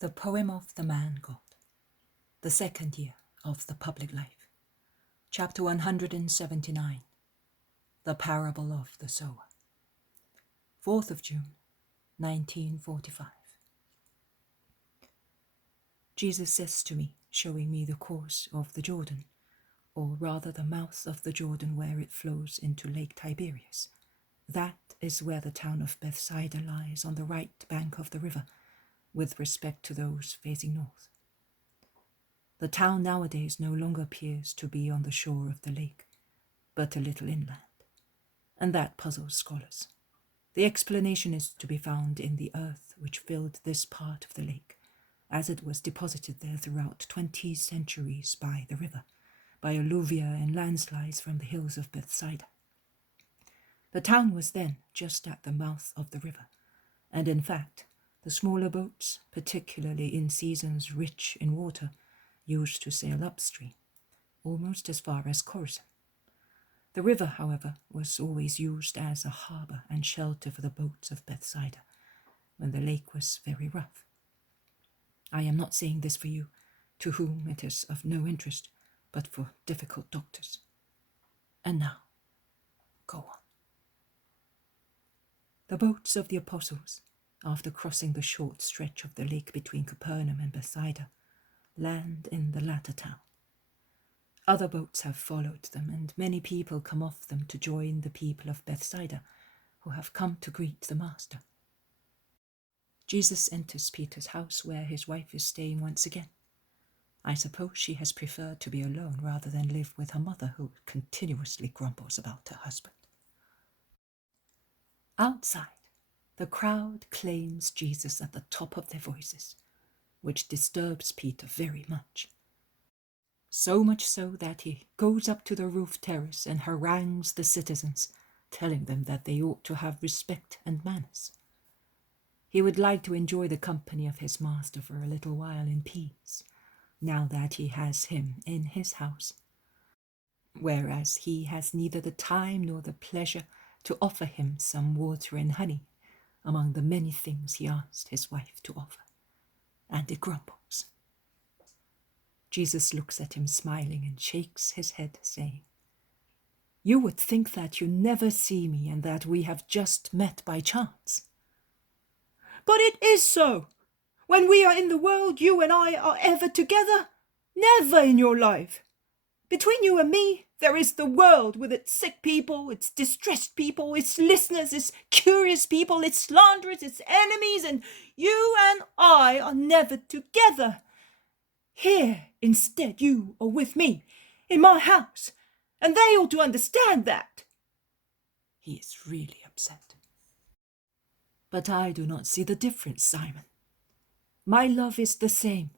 The Poem of the Man-God, the second year of the public life. Chapter 179, The Parable of the Sower. 4th of June, 1945. Jesus says to me, showing me the course of the Jordan, or rather the mouth of the Jordan where it flows into Lake Tiberias. That is where the town of Bethsaida lies on the right bank of the river, with respect to those facing north. The town nowadays no longer appears to be on the shore of the lake, but a little inland, and that puzzles scholars. The explanation is to be found in the earth which filled this part of the lake, as it was deposited there throughout 20 centuries by the river, by alluvia and landslides from the hills of Bethsaida. The town was then just at the mouth of the river, and in fact, the smaller boats, particularly in seasons rich in water, used to sail upstream, almost as far as Chorazin. The river, however, was always used as a harbour and shelter for the boats of Bethsaida, when the lake was very rough. I am not saying this for you, to whom it is of no interest, but for difficult doctors. And now, go on. The boats of the apostles, after crossing the short stretch of the lake between Capernaum and Bethsaida, land in the latter town. Other boats have followed them, and many people come off them to join the people of Bethsaida, who have come to greet the Master. Jesus enters Peter's house, where his wife is staying once again. I suppose she has preferred to be alone rather than live with her mother, who continuously grumbles about her husband. Outside, the crowd claims Jesus at the top of their voices, which disturbs Peter very much. So much so that he goes up to the roof terrace and harangues the citizens, telling them that they ought to have respect and manners. He would like to enjoy the company of his master for a little while in peace, now that he has him in his house, whereas he has neither the time nor the pleasure to offer him some water and honey, among the many things he asked his wife to offer, and it grumbles. Jesus looks at him smiling and shakes his head, saying, "You would think that you never see me and that we have just met by chance. But it is so. When we are in the world, you and I are ever together. Never in your life. Between you and me, there is the world with its sick people, its distressed people, its listeners, its curious people, its slanderers, its enemies, and you and I are never together. Here, instead, you are with me, in my house, and they ought to understand that." He is really upset. But I do not see the difference, Simon. My love is the same,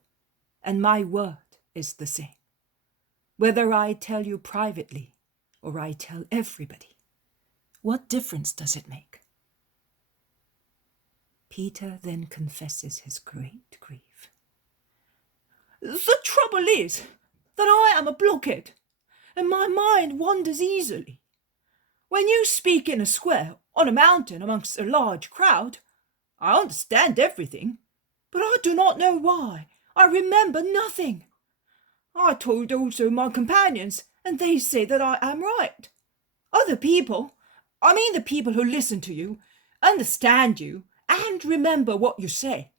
and my word is the same, whether I tell you privately or I tell everybody. What difference does it make? Peter then confesses his great grief. "The trouble is that I am a blockhead, and my mind wanders easily. When you speak in a square, on a mountain, amongst a large crowd, I understand everything, but I do not know why. I remember nothing. I told also my companions, and they say that I am right. Other people, I mean the people who listen to you, understand you, and remember what you say.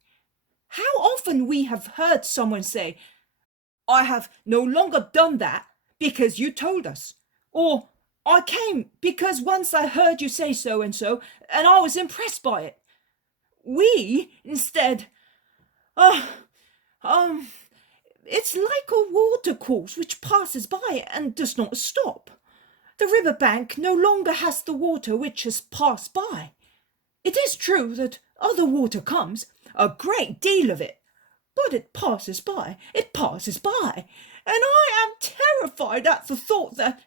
How often we have heard someone say, 'I have no longer done that because you told us,' or 'I came because once I heard you say so and so, and I was impressed by it.' We, instead, it's like a watercourse which passes by and does not stop. The river bank no longer has the water which has passed by. It is true that other water comes, a great deal of it, but it passes by, and I am terrified at the thought that,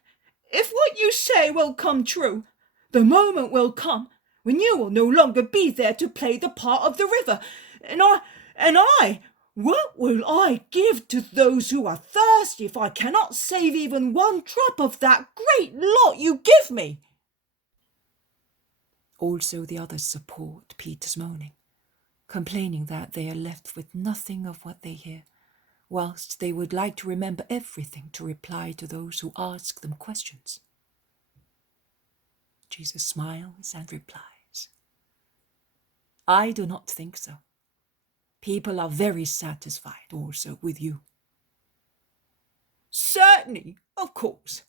if what you say will come true, the moment will come when you will no longer be there to play the part of the river, and I, what will I give to those who are thirsty if I cannot save even one drop of that great lot you give me?" Also the others support Peter's moaning, complaining that they are left with nothing of what they hear, whilst they would like to remember everything to reply to those who ask them questions. Jesus smiles and replies, I do not think so. People are very satisfied also with you. Certainly, of course,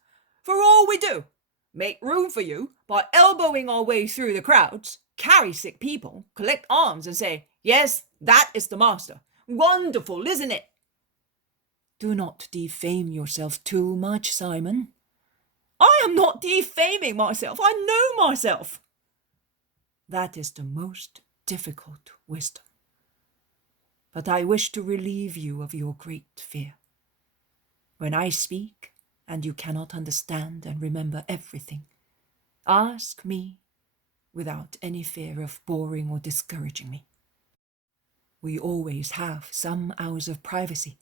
for all we do, make room for you by elbowing our way through the crowds, carry sick people, collect alms and say, yes, that is the master. Wonderful, isn't it? Do not defame yourself too much, Simon. I am not defaming myself. I know myself. That is the most difficult wisdom. But I wish to relieve you of your great fear. When I speak, and you cannot understand and remember everything, ask me without any fear of boring or discouraging me. We always have some hours of privacy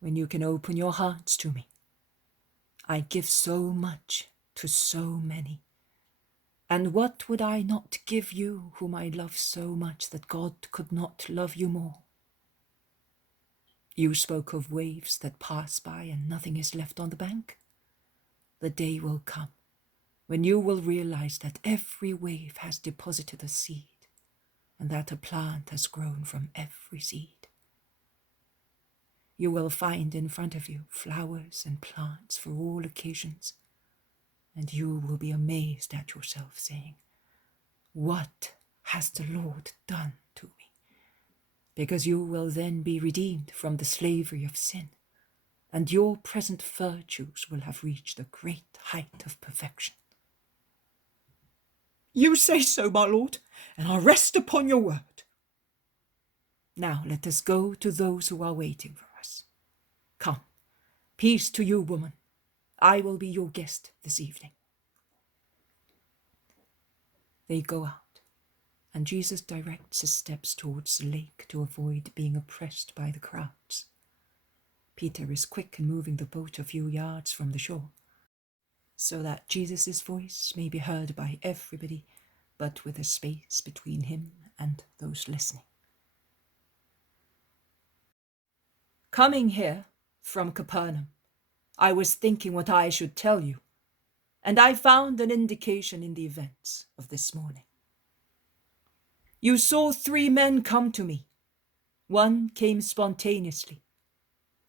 when you can open your hearts to me. I give so much to so many. And what would I not give you whom I love so much that God could not love you more? You spoke of waves that pass by and nothing is left on the bank. The day will come when you will realize that every wave has deposited a seed and that a plant has grown from every seed. You will find in front of you flowers and plants for all occasions, and you will be amazed at yourself, saying, what has the Lord done to me? Because you will then be redeemed from the slavery of sin, and your present virtues will have reached a great height of perfection. You say so, my Lord, and I rest upon your word. Now let us go to those who are waiting for us. Come, peace to you, woman. I will be your guest this evening. They go out, and Jesus directs his steps towards the lake to avoid being oppressed by the crowds. Peter is quick in moving the boat a few yards from the shore, so that Jesus' voice may be heard by everybody, but with a space between him and those listening. Coming here from Capernaum, I was thinking what I should tell you, and I found an indication in the events of this morning. You saw 3 men come to me. One came spontaneously.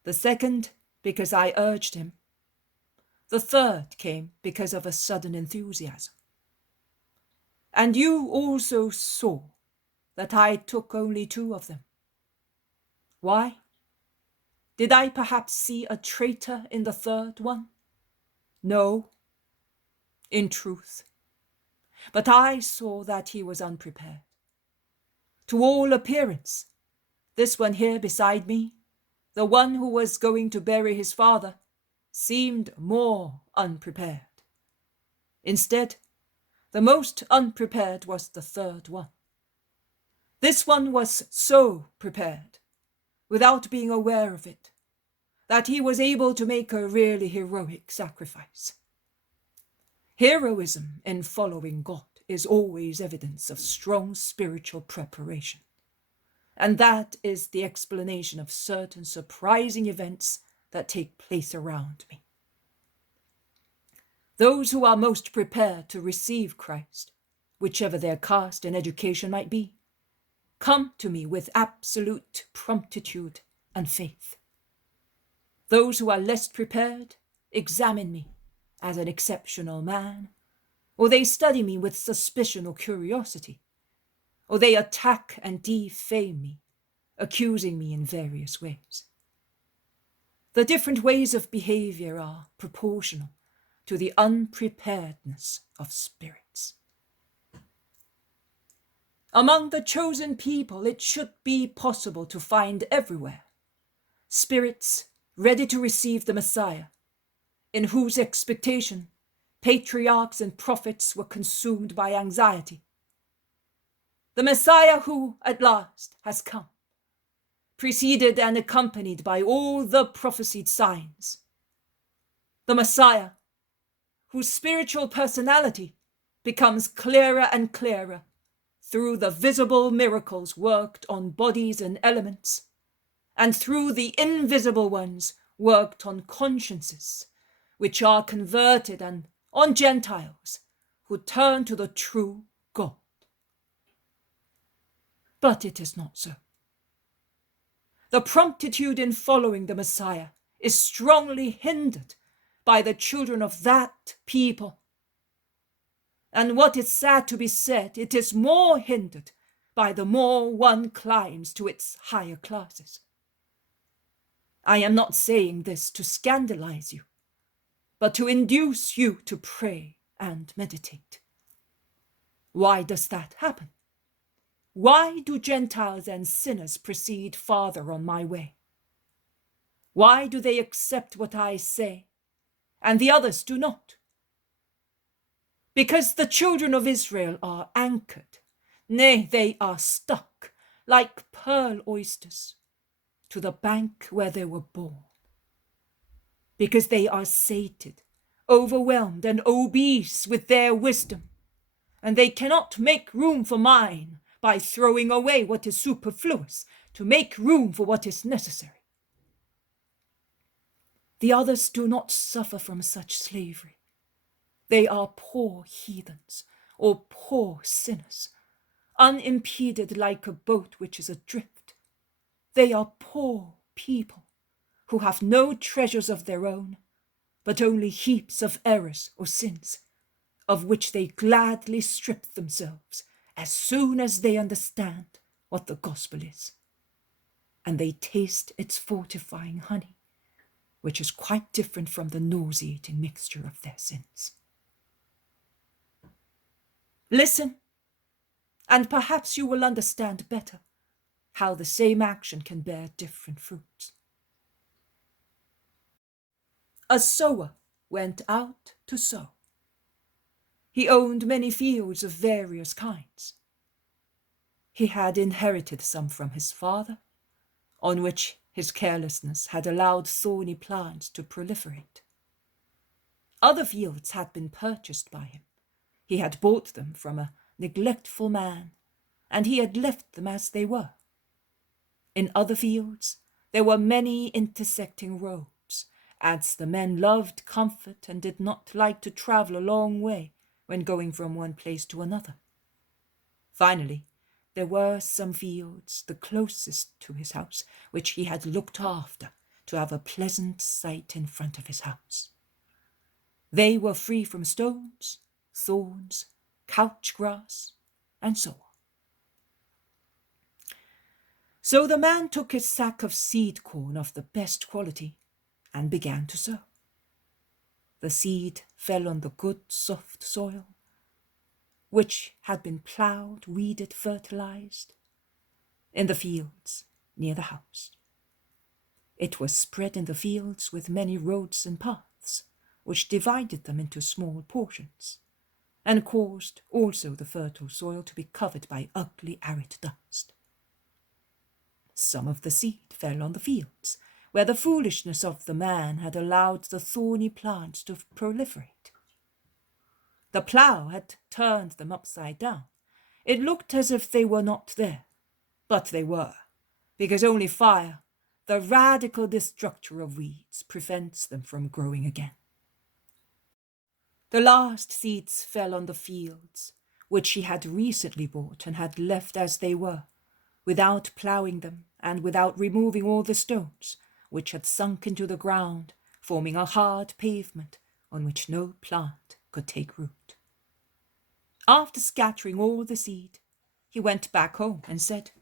The second, because I urged him. The third came because of a sudden enthusiasm. And you also saw that I took only 2 of them. Why? Did I perhaps see a traitor in the third one? No, in truth. But I saw that he was unprepared. To all appearance, this one here beside me, the one who was going to bury his father, seemed more unprepared. Instead, the most unprepared was the third one. This one was so prepared, without being aware of it, that he was able to make a really heroic sacrifice. Heroism in following God is always evidence of strong spiritual preparation. And that is the explanation of certain surprising events that take place around me. Those who are most prepared to receive Christ, whichever their caste and education might be, come to me with absolute promptitude and faith. Those who are less prepared examine me as an exceptional man, or they study me with suspicion or curiosity, or they attack and defame me, accusing me in various ways. The different ways of behavior are proportional to the unpreparedness of spirits. Among the chosen people, it should be possible to find everywhere spirits ready to receive the Messiah, in whose expectation patriarchs and prophets were consumed by anxiety. The Messiah who, at last, has come, preceded and accompanied by all the prophesied signs. The Messiah whose spiritual personality becomes clearer and clearer through the visible miracles worked on bodies and elements, and through the invisible ones worked on consciences, which are converted, and on Gentiles who turn to the true God. But it is not so. The promptitude in following the Messiah is strongly hindered by the children of that people. And what is sad to be said, it is more hindered by the more one climbs to its higher classes. I am not saying this to scandalize you, but to induce you to pray and meditate. Why does that happen? Why do Gentiles and sinners proceed farther on my way? Why do they accept what I say, and the others do not? Because the children of Israel are anchored, nay, they are stuck, like pearl oysters, to the bank where they were born. Because they are sated, overwhelmed, and obese with their wisdom, and they cannot make room for mine by throwing away what is superfluous to make room for what is necessary. The others do not suffer from such slavery. They are poor heathens or poor sinners, unimpeded like a boat which is adrift. They are poor people who have no treasures of their own, but only heaps of errors or sins, of which they gladly strip themselves as soon as they understand what the gospel is, and they taste its fortifying honey, which is quite different from the nauseating mixture of their sins. Listen, and perhaps you will understand better how the same action can bear different fruits. A sower went out to sow. He owned many fields of various kinds. He had inherited some from his father, on which his carelessness had allowed thorny plants to proliferate. Other fields had been purchased by him. He had bought them from a neglectful man, and he had left them as they were. In other fields, there were many intersecting roads, as the men loved comfort and did not like to travel a long way when going from one place to another. Finally, there were some fields, the closest to his house, which he had looked after to have a pleasant sight in front of his house. They were free from stones, thorns, couch grass, and so on. So the man took his sack of seed corn of the best quality and began to sow. The seed fell on the good soft soil, which had been ploughed, weeded, fertilized, in the fields near the house. It was spread in the fields with many roads and paths, which divided them into small portions, and caused also the fertile soil to be covered by ugly arid dust. Some of the seed fell on the fields, where the foolishness of the man had allowed the thorny plants to proliferate. The plough had turned them upside down. It looked as if they were not there, but they were, because only fire, the radical destructor of weeds, prevents them from growing again. The last seeds fell on the fields, which he had recently bought and had left as they were, without ploughing them and without removing all the stones, which had sunk into the ground, forming a hard pavement on which no plant could take root. After scattering all the seed, he went back home and said,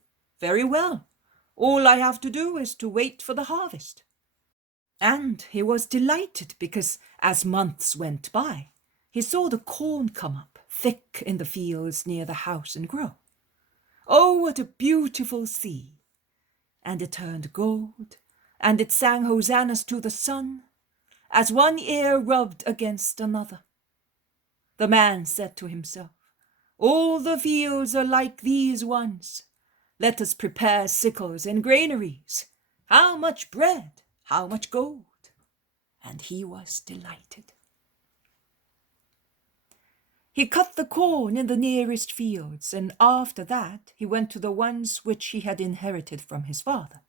"Very well, all I have to do is to wait for the harvest." And he was delighted because, as months went by, he saw the corn come up thick in the fields near the house and grow. Oh, what a beautiful sea! And it turned gold, and it sang hosannas to the sun, as one ear rubbed against another. The man said to himself, "All the fields are like these ones. Let us prepare sickles and granaries. How much bread, how much gold!" And he was delighted. He cut the corn in the nearest fields, and after that he went to the ones which he had inherited from his father,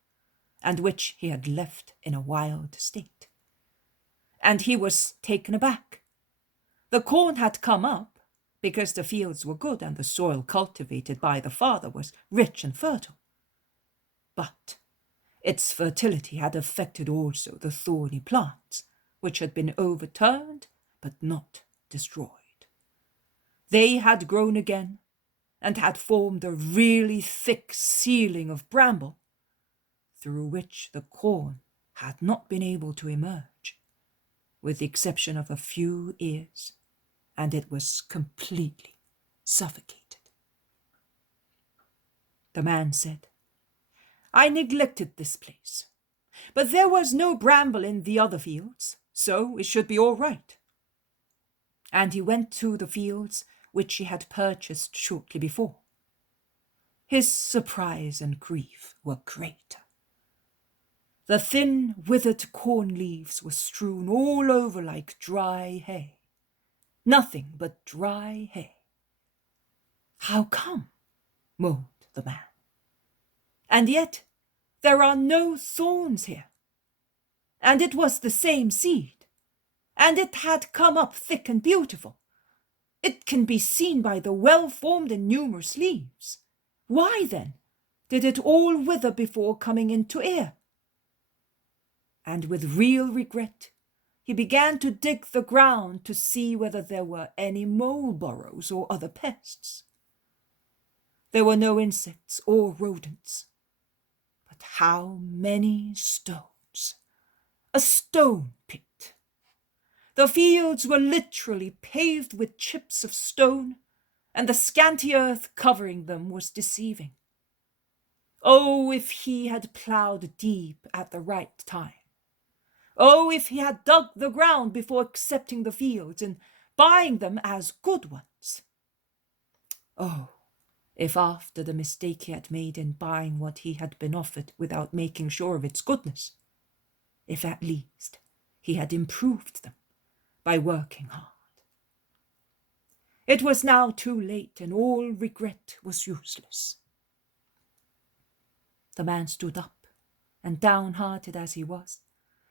and which he had left in a wild state. And he was taken aback. The corn had come up, because the fields were good and the soil cultivated by the father was rich and fertile. But its fertility had affected also the thorny plants, which had been overturned but not destroyed. They had grown again and had formed a really thick ceiling of bramble, through which the corn had not been able to emerge, with the exception of a few ears, and it was completely suffocated. The man said, "I neglected this place, but there was no bramble in the other fields, so it should be all right." And he went to the fields which he had purchased shortly before. His surprise and grief were great. The thin, withered corn leaves were strewn all over like dry hay. Nothing but dry hay. "How come?" moaned the man. "And yet there are no thorns here. And it was the same seed, and it had come up thick and beautiful. It can be seen by the well-formed and numerous leaves. Why, then, did it all wither before coming into ear?" And with real regret, he began to dig the ground to see whether there were any mole burrows or other pests. There were no insects or rodents. But how many stones! A stone pit! The fields were literally paved with chips of stone, and the scanty earth covering them was deceiving. Oh, if he had ploughed deep at the right time! Oh, if he had dug the ground before accepting the fields and buying them as good ones! Oh, if after the mistake he had made in buying what he had been offered without making sure of its goodness, if at least he had improved them by working hard. It was now too late, and all regret was useless. The man stood up, and downhearted as he was,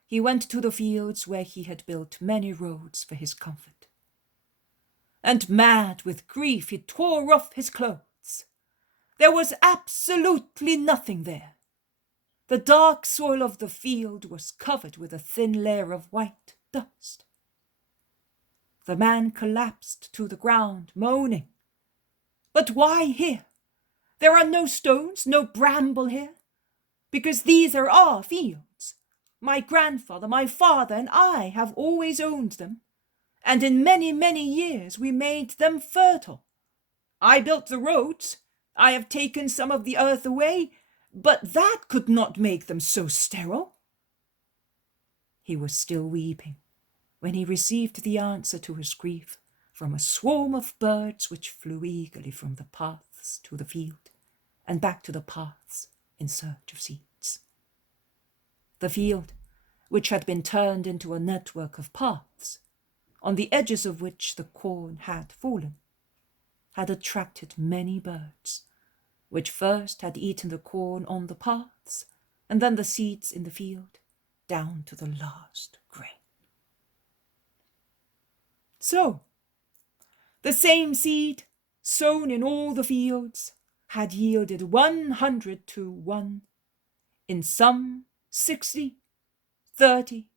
he went to the fields where he had built many roads for his comfort. And mad with grief, he tore off his clothes. There was absolutely nothing there. The dark soil of the field was covered with a thin layer of white dust. The man collapsed to the ground, moaning, "But why here? There are no stones, no bramble here, because these are our fields. My grandfather, my father, and I have always owned them, and in many, many years we made them fertile. I built the roads, I have taken some of the earth away, but that could not make them so sterile." He was still weeping when he received the answer to his grief from a swarm of birds which flew eagerly from the paths to the field and back to the paths in search of seeds. The field, which had been turned into a network of paths, on the edges of which the corn had fallen, had attracted many birds, which first had eaten the corn on the paths, and then the seeds in the field, down to the last grain. So, the same seed, sown in all the fields, had yielded 100 to 1, in some 60, 30,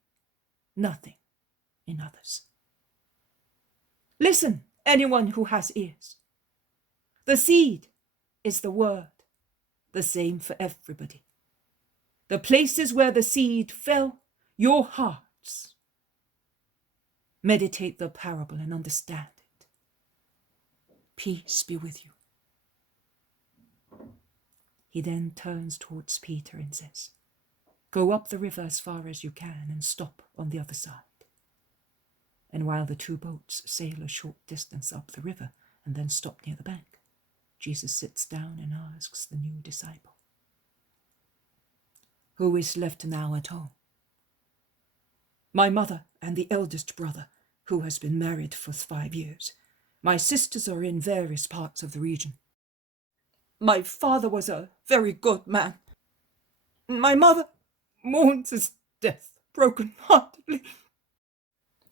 nothing in others. Listen, anyone who has ears. The seed is the word, the same for everybody. The places where the seed fell, your hearts. Meditate the parable and understand it. Peace be with you. He then turns towards Peter and says, "Go up the river as far as you can and stop on the other side." And while the two boats sail a short distance up the river and then stop near the bank, Jesus sits down and asks the new disciple, "Who is left now at home?" "My mother and the eldest brother, who has been married for 5 years. My sisters are in various parts of the region. My father was a very good man. My mother mourns his death broken-heartedly.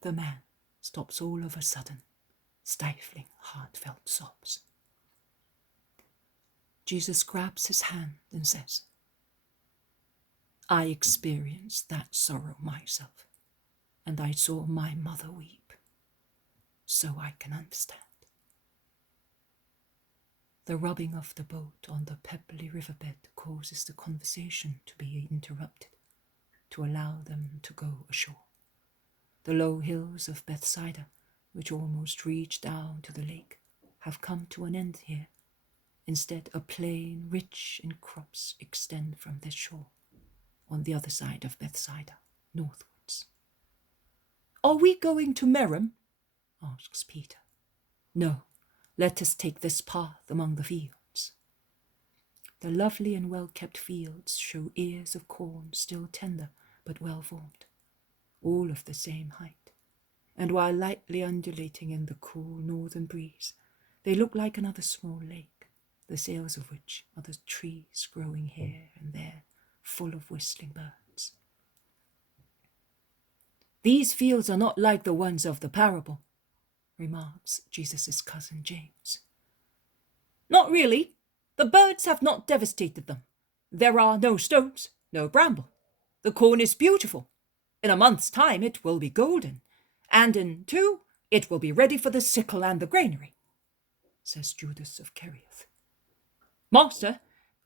The man stops all of a sudden, stifling heartfelt sobs. Jesus grabs his hand and says, I experienced that sorrow myself, and I saw my mother weep, so I can understand. The rubbing of the boat on the pebbly riverbed causes the conversation to be interrupted, to allow them to go ashore. The low hills of Bethsaida, which almost reach down to the lake, have come to an end here. Instead, a plain rich in crops extend from this shore, on the other side of Bethsaida, northwards. Are we going to Merom? Asks Peter. No, let us take this path among the fields. The lovely and well-kept fields show ears of corn still tender but well-formed, all of the same height, and while lightly undulating in the cool northern breeze, they look like another small lake, the sails of which are the trees growing here and there, full of whistling birds. These fields are not like the ones of the parable, remarks Jesus' cousin James. Not really. The birds have not devastated them. There are no stones, no bramble. The corn is beautiful. In a month's time it will be golden, and in 2 it will be ready for the sickle and the granary, says Judas of Kerioth. Master,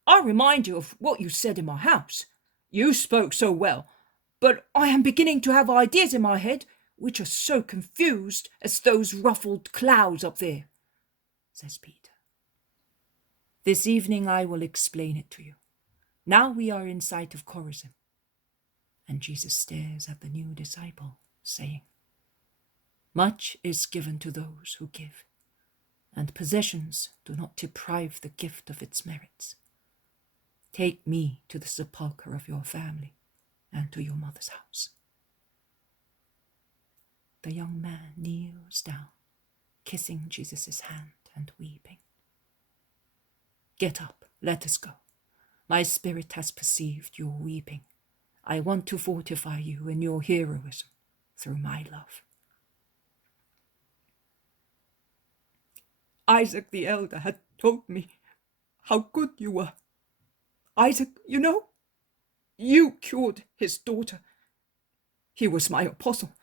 I remind you of what you said in my house. You spoke so well, but I am beginning to have ideas in my head which are so confused as those ruffled clouds up there, says Peter. This evening I will explain it to you. Now we are in sight of Chorazin. And Jesus stares at the new disciple, saying, Much is given to those who give, and possessions do not deprive the gift of its merits. Take me to the sepulchre of your family and to your mother's house. The young man kneels down, kissing Jesus' hand and weeping. Get up, let us go. My spirit has perceived your weeping. I want to fortify you in your heroism through my love. Isaac the elder had told me how good you were. Isaac, you know, you cured his daughter. He was my apostle,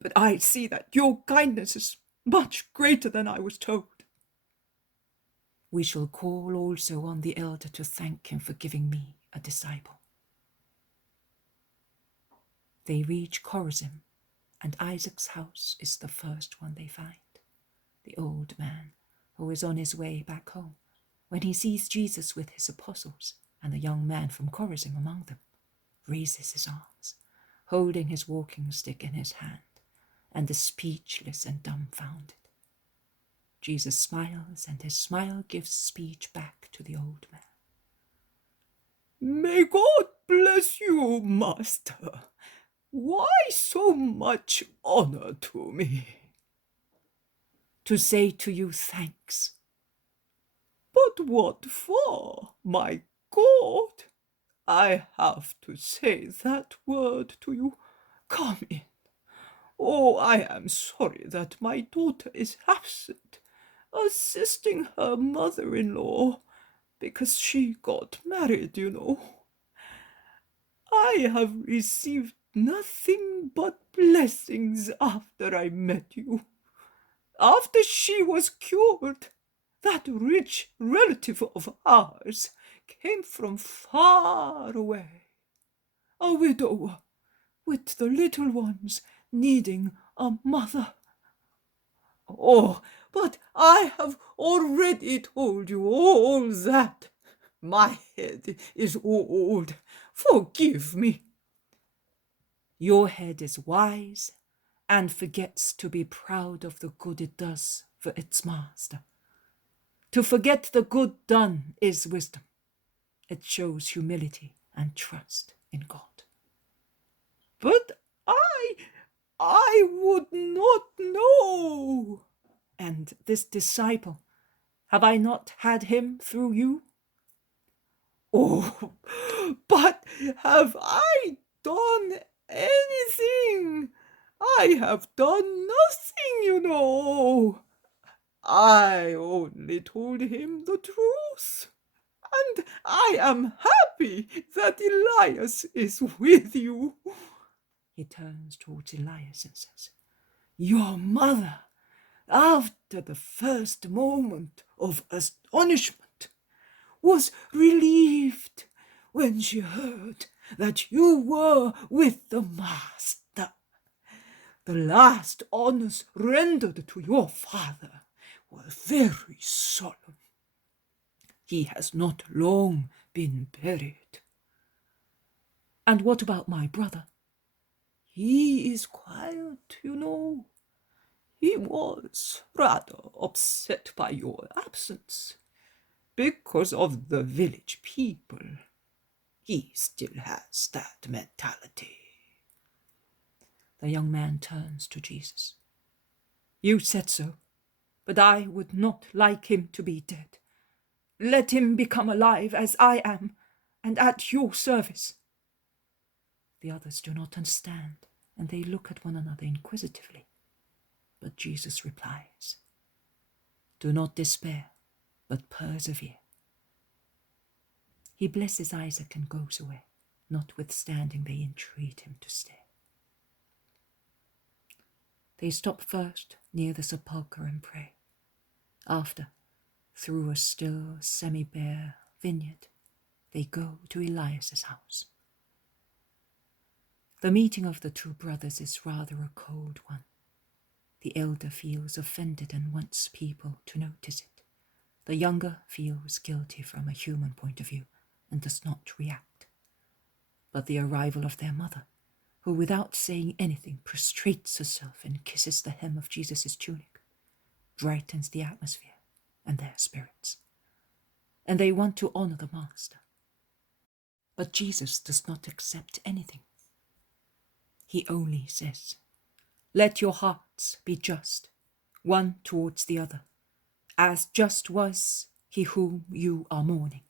but I see that your kindness is much greater than I was told. We shall call also on the elder to thank him for giving me a disciple. They reach Chorazin, and Isaac's house is the first one they find. The old man, who is on his way back home, when he sees Jesus with his apostles and the young man from Chorazin among them, raises his arms, holding his walking stick in his hand, and is speechless and dumbfounded. Jesus smiles, and his smile gives speech back to the old man. May God bless you, Master. Why so much honor to me? To say to you thanks. But what for, my God? I have to say that word to you. Come in. Oh, I am sorry that my daughter is absent, assisting her mother-in-law, because she got married, you know. I have received nothing but blessings after I met you. After she was cured, that rich relative of ours came from far away, a widower with the little ones needing a mother. Oh, but I have already told you all that. My head is old. Forgive me. Your head is wise and forgets to be proud of the good it does for its master. To forget the good done is wisdom. It shows humility and trust in God. But I would not know. And this disciple, have I not had him through you? Oh, but have I done anything? I have done nothing, you know. I only told him the truth. And I am happy that Elias is with you. He turns towards Elias and says, Your mother, after the first moment of astonishment, was relieved when she heard that you were with the Master. The last honors rendered to your father were very solemn. He has not long been buried. And what about my brother? He is quiet, you know. He was rather upset by your absence because of the village people. He still has that mentality. The young man turns to Jesus. You said so, but I would not like him to be dead. Let him become alive as I am, and at your service. The others do not understand, and they look at one another inquisitively. But Jesus replies, Do not despair, but persevere. He blesses Isaac and goes away, notwithstanding they entreat him to stay. They stop first near the sepulchre and pray. After, through a still semi-bare vineyard, they go to Elias's house. The meeting of the two brothers is rather a cold one. The elder feels offended and wants people to notice it. The younger feels guilty from a human point of view and does not react. But the arrival of their mother, who without saying anything prostrates herself and kisses the hem of Jesus' tunic, brightens the atmosphere and their spirits. And they want to honor the Master. But Jesus does not accept anything. He only says, Let your hearts be just, one towards the other, as just was he whom you are mourning.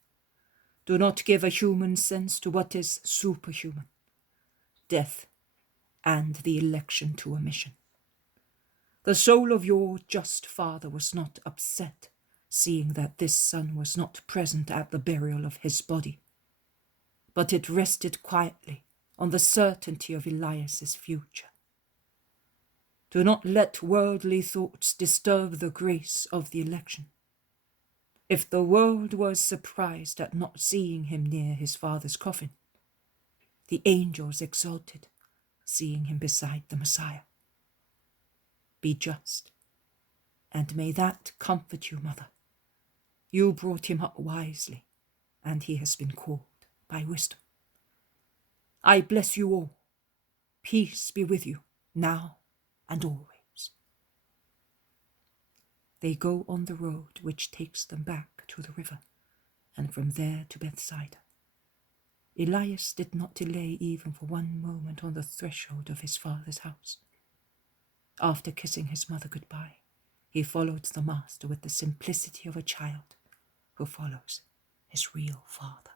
Do not give a human sense to what is superhuman, death and the election to a mission. The soul of your just father was not upset, seeing that this son was not present at the burial of his body, but it rested quietly on the certainty of Elias's future. Do not let worldly thoughts disturb the grace of the election. If the world was surprised at not seeing him near his father's coffin, the angels exulted, seeing him beside the Messiah. Be just, and may that comfort you, mother. You brought him up wisely, and he has been called by wisdom. I bless you all. Peace be with you, now and always. They go on the road which takes them back to the river, and from there to Bethsaida. Elias did not delay even for one moment on the threshold of his father's house. After kissing his mother goodbye, he followed the Master with the simplicity of a child who follows his real father.